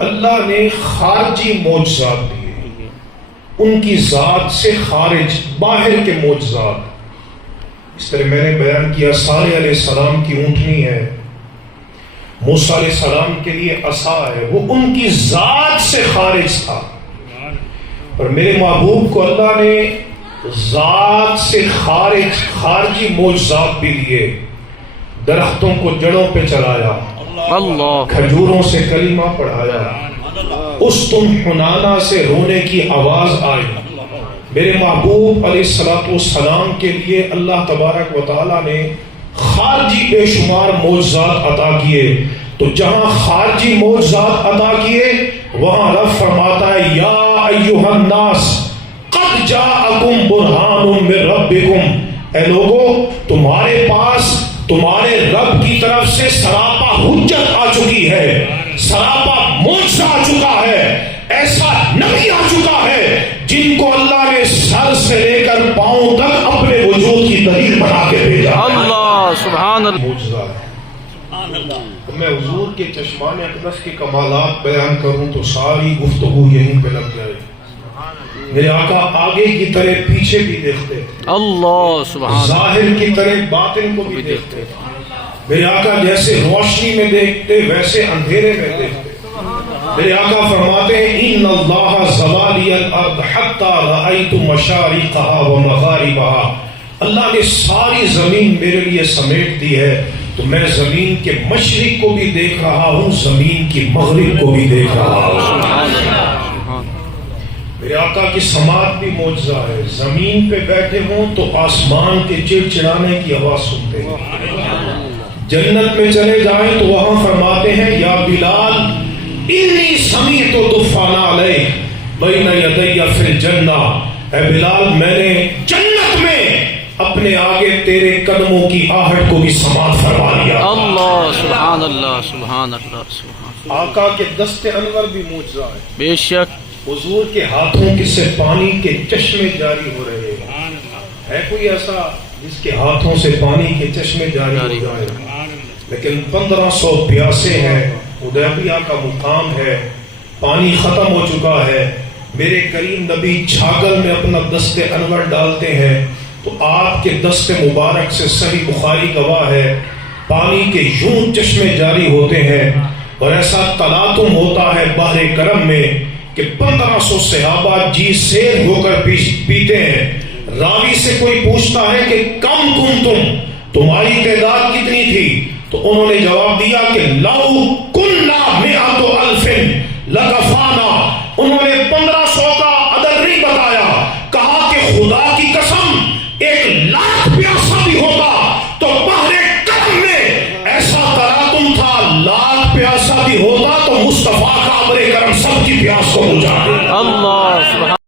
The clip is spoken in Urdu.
اللہ نے خارجی معجزات دیے، ان کی ذات سے خارج باہر کے معجزات۔ اس طرح میں نے بیان کیا صالح علیہ السلام کی اونٹنی ہے، موسیٰ علیہ السلام کے لیے عصا ہے، وہ ان کی ذات سے خارج تھا۔ پر میرے محبوب کو اللہ نے ذات سے خارجی معجزات بھی دیے۔ درختوں کو جڑوں پہ چلایا، اللہ، کھجوروں سے کلمہ پڑھایا، استم حنانا سے رونے کی آواز آئی۔ میرے محبوب علیہ السلام کے لیے اللہ تبارک و تعالیٰ نے خارجی بے شمار معجزات عطا کیے۔ تو جہاں خارجی معجزات عطا کیے وہاں رب فرماتا ہے یا ایھا الناس قد جاءکم برہان من ربکم، اے لوگو تمہارے پاس تمہارے رب کی طرف سے سراپا حجت آ چکی ہے، سراپا معجزہ آ چکا ہے، ایسا نبی آ چکا ہے جن کو اللہ نے سر سے لے کر پاؤں تک اپنے وجود کی دلیل بنا کے بھیجا۔ اللہ سبحان اللہ، معجزہ ہے۔ میں حضور کے چشمان اقدس کے کمالات بیان کروں تو ساری گفتگو یہیں پہ لگ جائے۔ میرے آقا آگے کی طرح پیچھے بھی دیکھتے تھے، اللہ سبحان، ظاہر کی طرح باطن کو بھی دیکھتے تھے۔ میرے آقا جیسے روشنی میں دیکھتے ویسے اندھیرے میں دیکھتے۔ میرے آقا فرماتے ہیں ان اللہ زوالی الارض حتی رأیت مشارقها ومغاربها، اللہ نے ساری زمین میرے لیے سمیٹ دی ہے تو میں زمین کے مشرق کو بھی دیکھ رہا ہوں، زمین کی مغرب کو بھی دیکھ رہا ہوں۔ میرے آقا کی سماعت بھی معجزہ ہے، زمین پہ بیٹھے ہوں تو آسمان کے چڑچڑانے کی آواز سنتے ہیں۔ جنت میں چلے جائیں تو وہاں فرماتے ہیں یا بلال انی سمیعت طوفان علیک بین یدی فی الجنہ، اے بلال میں نے جنت میں اپنے آگے تیرے قدموں کی آہٹ کو بھی سماعت فرما لیا۔ اللہ سبحان اللہ سبحان اللہ سبحان، آقا کے دست انور بھی معجزہ ہے۔ بے شک حضور کے ہاتھوں سے پانی کے چشمے جاری ہو رہے ہیں، ہے کوئی ایسا جس کے ہاتھوں سے پانی کے چشمے جاری ہو جائے؟ لیکن 1500 پیاسے ہیں، حدیبیہ کا مقام ہے، پانی ختم ہو چکا ہے، میرے کریم نبی چھاگل میں اپنا دست انور ڈالتے ہیں تو آپ کے دست مبارک سے صحیح بخاری گواہ ہے پانی کے یوں چشمے جاری ہوتے ہیں، اور ایسا تلاطم ہوتا ہے بحر کرم میں کہ 1500 صحابہ جی سیر ہو کر پیتے ہیں۔ راوی سے کوئی پوچھتا ہے کہ کم کنتم، تمہاری تعداد کتنی تھی؟ تو انہوں نے جواب دیا کہ لو کننا مئۃ الف لکفانا، انہوں نے 1500 کا عدد نہیں بتایا، کہا کہ خدا کی قسم 1,00,000 پیاسا بھی ہوتا تو بحر کرم میں ایسا تلاطم تھا، 1,00,000 پیاسا بھی ہوتا تو مصطفیٰ کا امر کرم سب کی پیاس کو بجھا دے۔